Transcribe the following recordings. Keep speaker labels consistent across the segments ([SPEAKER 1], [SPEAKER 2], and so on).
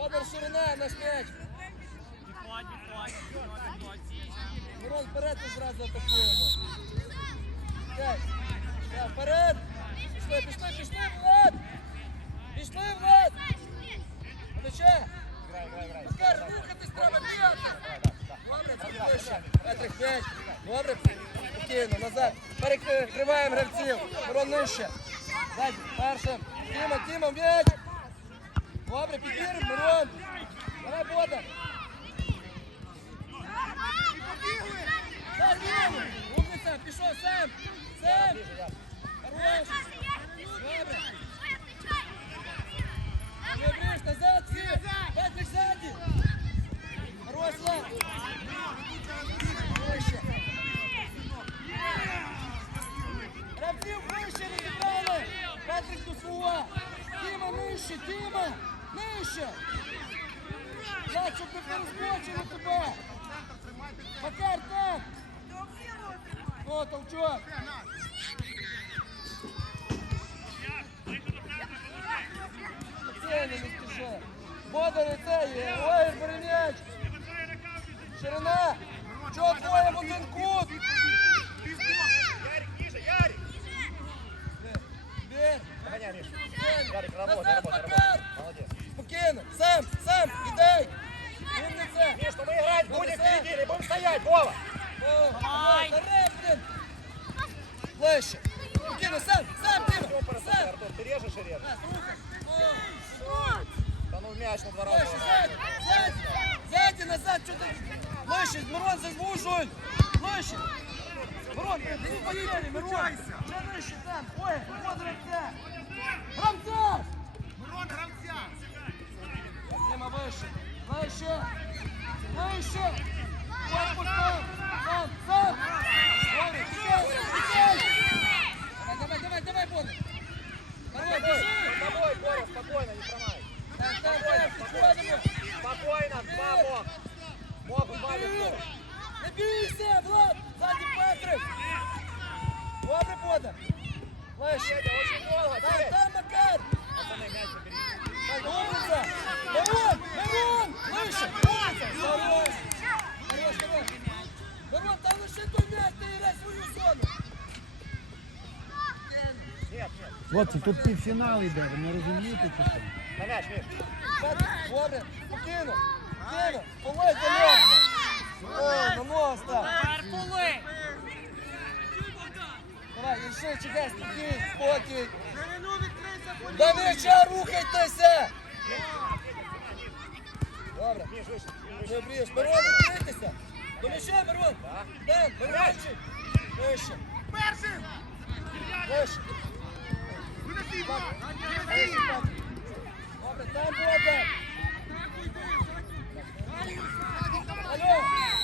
[SPEAKER 1] Федор ширина, наш м'яч.
[SPEAKER 2] Відходь, відходь, відходь, відходь.
[SPEAKER 1] Мирон, вперед і зразу атакуємо. Так, так, вперед. Пішли, пішли, пішли, Влад. Пішли, Влад. Плече.
[SPEAKER 3] Грай, грай, грай.
[SPEAKER 1] Макар, рухатись треба бігати. Добре, це ближче. Петрик, м'яч. Добре, спокійно, назад. Перекриваємо гравців. Мирон нижче. Ззаді, першим. Тіма, Тіма, м'яч. Добре, підбір, Мирон. Давай, Бода. Умниця, пішов, Сем. Сем. Хорош. Добре. Брешь, назад, все. Петрик сзади. Хорош, Влад. Вище. Гравців вище розібрали. Петрик до свого. Тіма нижче, Тіма. Нижче. Влад, щоб не перескочили тебе. Макар, там. О, толчок. Це не спіши. Бодар і це є. Ой, бери. Ширина. Чого двоє в один кут?
[SPEAKER 3] Ярик, ниже, Ярик! Догоняй, Ярик, работай, работай. Молодец.
[SPEAKER 1] Спокійно. Сам, сам, ідай. Умниця.
[SPEAKER 3] Миш, ну мы играть
[SPEAKER 1] Ну,
[SPEAKER 3] будем
[SPEAKER 1] ты
[SPEAKER 3] впереди, не будем стоять, Вова!
[SPEAKER 1] О,
[SPEAKER 2] Давай.
[SPEAKER 1] давай, блін. Ближче. Спокійно, сам, сам,
[SPEAKER 3] Артем,
[SPEAKER 1] Тима.
[SPEAKER 3] просто,
[SPEAKER 1] Сам.
[SPEAKER 3] Артем, ты режешь и режешь.
[SPEAKER 1] Раз, рухай. О,
[SPEAKER 3] Да ну в мяч на два раза.
[SPEAKER 1] Ближче, сзади, сзади. Сзади, назад, що ти? Ближче, Мирон, зазвужуй. Ближче. Мирон, ти не поїхали, Мирон. Ще нижче там. Ой, вот гравця. Гравця!
[SPEAKER 4] Мирон гравця!
[SPEAKER 1] Тима, вище. Вище. Вище. Корпус там. Сам, сам. Добре, тікай, тікай. Давай, давай, давай, давай, Бодя. Давай, біжи.
[SPEAKER 5] Півфінал йде, ви не розумієте чи що?
[SPEAKER 3] Миш.
[SPEAKER 1] Петрик, добре! Покину! Покину! Полой! О, на там!
[SPEAKER 2] Тепер поли.
[SPEAKER 1] Давай, ще чекай, спокій, спокій! До м'яча рухайтеся! Добре.
[SPEAKER 3] Миш, выше.
[SPEAKER 1] Не брієш. Мирон, відкритися. До м'яча, Мирон. Ден, Мирончик. Вище.
[SPEAKER 4] Першим!
[SPEAKER 1] Вище. Добре, там буде. Алло.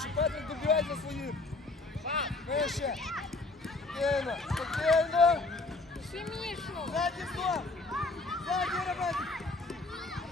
[SPEAKER 4] давай
[SPEAKER 6] швидше, Петрик, добігай за своїм. Вище. Спокійно, спокійно.
[SPEAKER 4] Ще Мішу.
[SPEAKER 6] Задній стоп. Задній робити.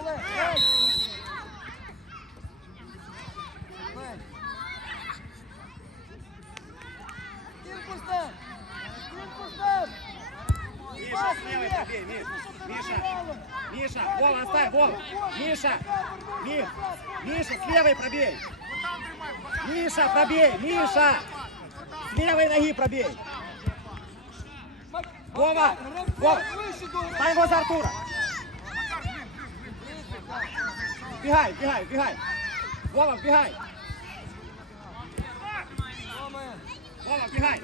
[SPEAKER 6] Олег, гей. Олег. Стінку став. Стінку став.
[SPEAKER 3] Миша, с левой пробей, Миш. Миша. Миша, Вова, оставь, Вова. Миша. Ми- Миша, с левой пробей. Миша, пробей, Миша. С левой ноги пробей. Вова, Вова.
[SPEAKER 6] До гри.
[SPEAKER 3] Артура. Бегай, бегай, бегай. Вова, бегай. Вова, бегай.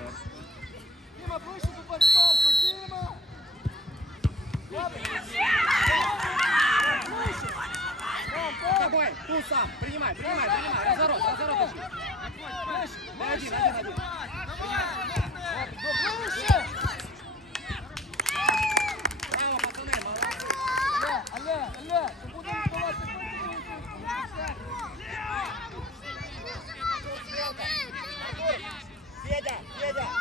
[SPEAKER 6] Діма, ближче до паспорту, Діма! Добре. Ближче. Там,
[SPEAKER 3] С
[SPEAKER 6] там.
[SPEAKER 3] тобой, ту сам. Принимай, принимай, принимай. Разворот, разворот. ищи.
[SPEAKER 6] Ближче,
[SPEAKER 3] Ты один,
[SPEAKER 6] ближче.
[SPEAKER 3] один, один.
[SPEAKER 6] Добре, Ближче.
[SPEAKER 3] Браво, пацаны, молодцы.
[SPEAKER 6] Але, але, але, то буде відбивати
[SPEAKER 3] Федя, Федя.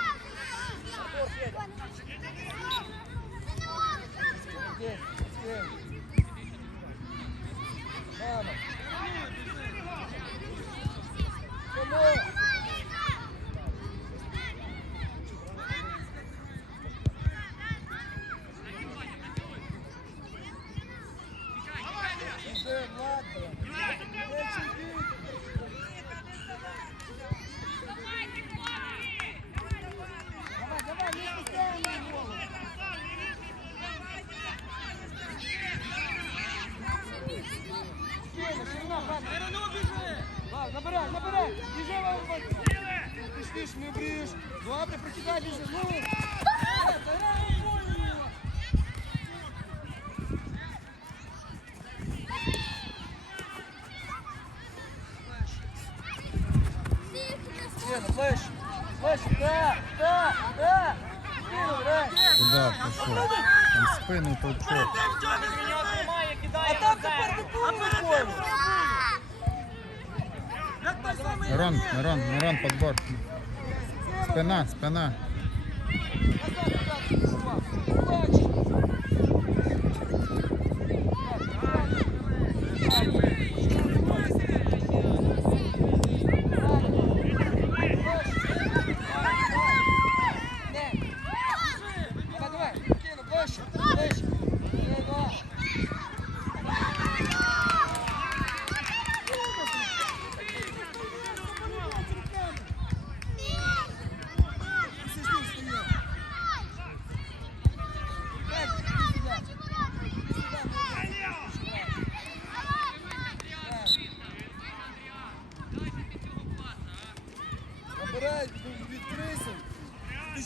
[SPEAKER 6] Ти ж ти ж не брієш. Добре, прокидай, біжи. Ну. Е, та грай футбольно. Спокійно, ближче. Ближче, да, да, да. Спокійно, грай.
[SPEAKER 1] Куда ти що? Там спину толчок.
[SPEAKER 5] Він його тримає,
[SPEAKER 6] А там тепер не виходить.
[SPEAKER 1] Мирон, Мирон, Мирон, подбор. Спина, спина.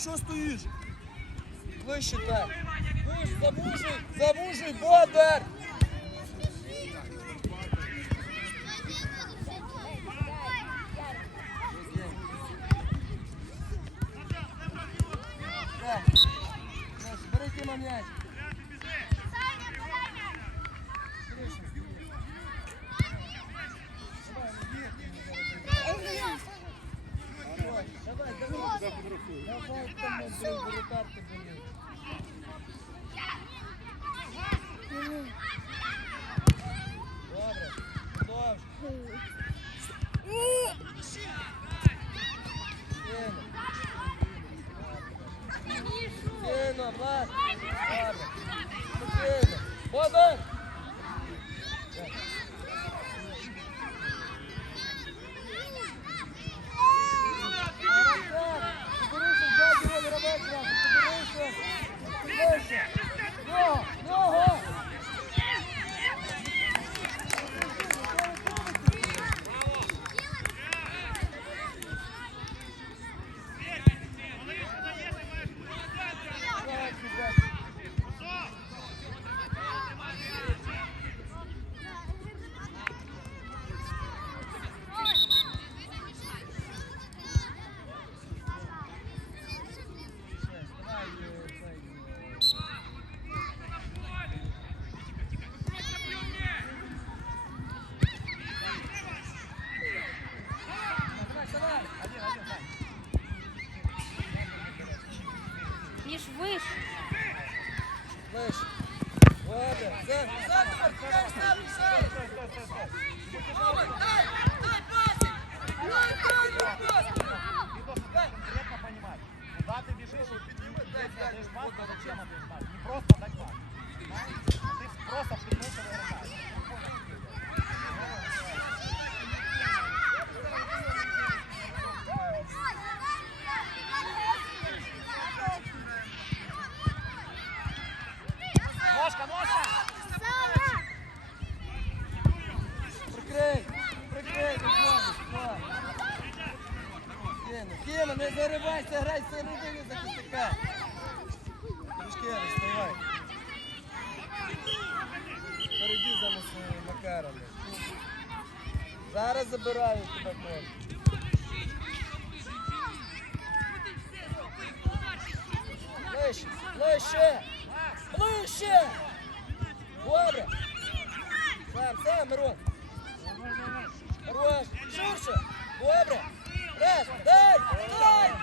[SPEAKER 1] Що стоїш? Ближче так. Замужуй, замужуй, Бондар! Так. Yes, Бери Тіма м'яч. Давай, давай, давай. Давай, там, блин, воротар ти, блин. Добре, продовж. Спокійно. Спокійно, Влад. Добре. Спокійно. Бондар! Поберися, ззаді його, робить зразу. Поберися. Ближче. Нього, нього.
[SPEAKER 4] вище.
[SPEAKER 1] Ближче. Добре. Це, це, тепер, тікай, сам, сам. Давай, дай, дай, пасик. Дай, дай, пасик. Дай.
[SPEAKER 3] Конкретно понимать, куда ты бежишь, и
[SPEAKER 1] Дай, вот.
[SPEAKER 3] зачем отдаешь пас? Не просто дать пас. Ты просто впихнулся в. Ножка, ножка!
[SPEAKER 1] Давай. Кіно, Кіно, не заривайся, грай всередині захисника. Трішки вставай. Перейди за нас Макаром. Зараз забираю тебе кнопку. Ближче, ближче, ближче. Добре. Сам, сам, Мирон. Хорош, ширше. Добре. Раз, дай, дай.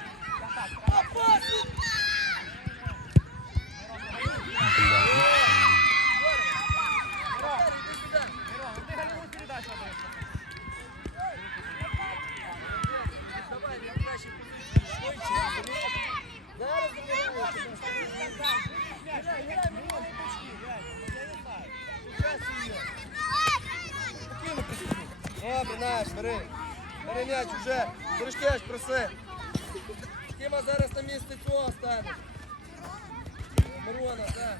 [SPEAKER 1] Добре, наш, бери. Бери м'яч уже. Бережки проси. Тіма зараз на місце цього стане. Мирона, так.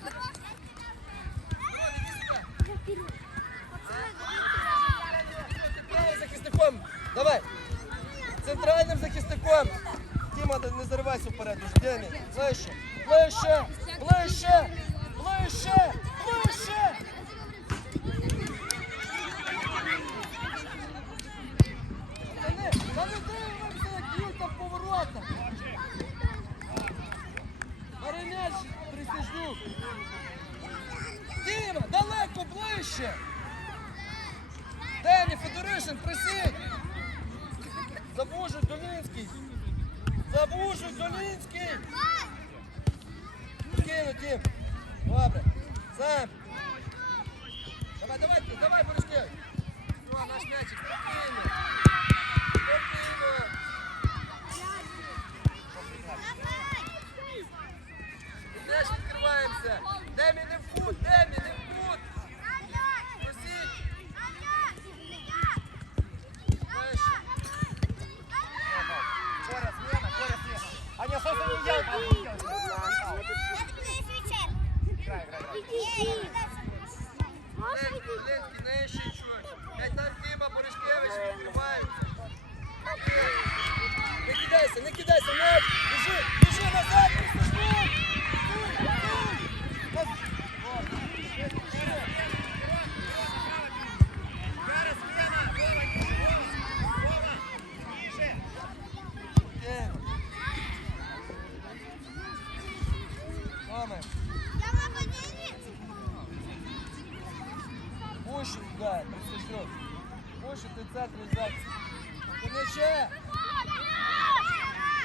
[SPEAKER 1] Центральним захисником. Давай. Центральним захисником. Тіма, не заривайся вперед. Уже. Демі. Ближче. Ближче. Ближче. Ближче. Ближче. Та не, дивимося, б'ють поворота. Бери м'яч, Присяжнюк. Діма, далеко, ближче. Демі, Федоришин, присідь. Забужуй, Долінський. Забужуй, Долінський. Кину, Дім. Добре. Сам. Давай, давай, давай, Боришки. Все, наш м'ячик, спокійно. Спокійно. Теж відкриваємося. Демі не Oh, Туда, Присяжнюк. Пущу ти центр захист. Поміче.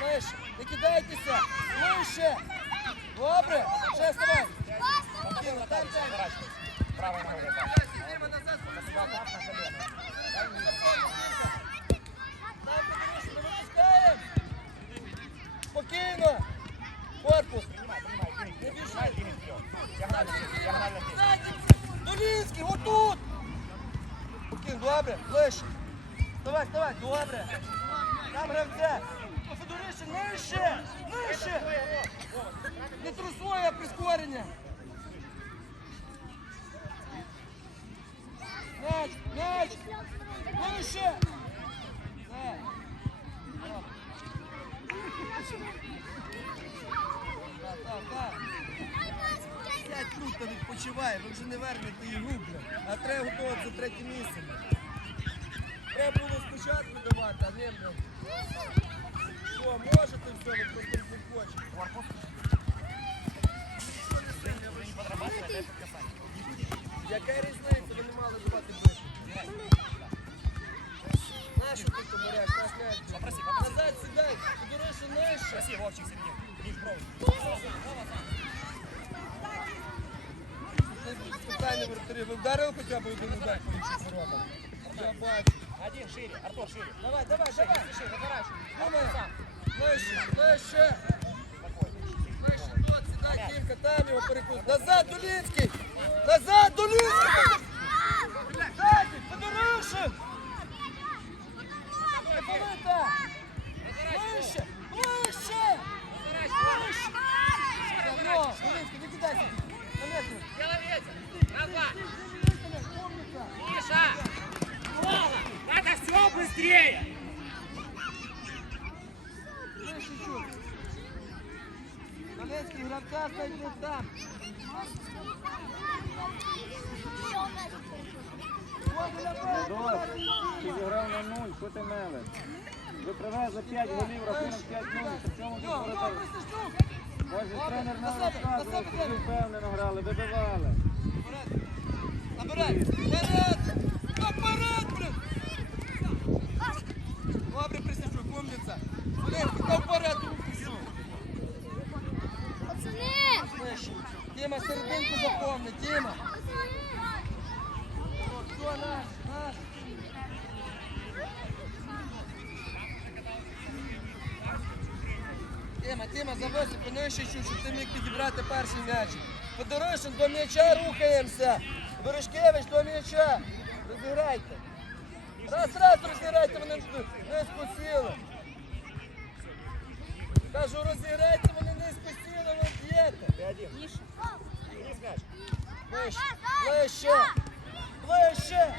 [SPEAKER 1] Ближче. Не. Ближче. Добре. Ще вставай. Кину, там, там.
[SPEAKER 3] Правой ногой.
[SPEAKER 1] Спокійно. Корпус. Не
[SPEAKER 3] диагонально
[SPEAKER 1] Долінський, отут. Добре, ближче. Вставай, вставай, добре. Там гравця. Федоришин, нижче, нижче. Не трусує, прискорення. Мяч, мяч. Вище! Так. Так, так. П'ять тут відпочиває, ви вже не вернете її губля. А треба готувати за третє місце. Треба було спочатку давати, а не блядь. Що, можете все, ви просто не хочете. Яка різниця, ви не мали давати ближче. Нашу ти помиряєш, наш
[SPEAKER 3] Попроси, попроси.
[SPEAKER 1] Назад сідай, ти дорожче нижче.
[SPEAKER 3] Проси, Вовчик, Сергій, ніж провод.
[SPEAKER 1] Питання вратарі, ви вдарили хоча б один удар? Я бачу.
[SPEAKER 3] Один шире, Артур шире.
[SPEAKER 1] Давай, давай, давай.
[SPEAKER 3] Шире, разворачивай.
[SPEAKER 1] Думай. Ближче, ближче. Ближче, Кілька, там його перекус. Назад, Долінський! Назад, Долінський! Дайте, Федоришин! Не повита! Ближче, ближче! Давно, Долінський, не кидайся.
[SPEAKER 2] Делай ветер. На. Миша.
[SPEAKER 3] Все быстрее.
[SPEAKER 1] Долінський, гравця стоїть не там.
[SPEAKER 5] Дос, ти зіграв на нуль, що ти мелеш? Ви привезли 5 голів, рахунок 5-0, при чому тут воротар?
[SPEAKER 1] добре,
[SPEAKER 5] тренер нам розказував, що ви впевнено грали, вибивали.
[SPEAKER 1] Набирай! Вперед! Наперед, блин! Добре, Присяжук, умниця! Блинський, та вперед руку всю! Вище. Діма, серединку заповни, Діма! Все, наш, наш! Діма, Діма, завози, понижче чуть, щоб ти міг підібрати перший м'яч. Федоришин, до м'яча рухаємося. Бережкевич, до м'яча. Розіграйте. Раз, раз розіграйте, вони не спосіли. Кажу, розіграйте, вони не спосіли, ви. Ближче, ближче, ближче, ближче.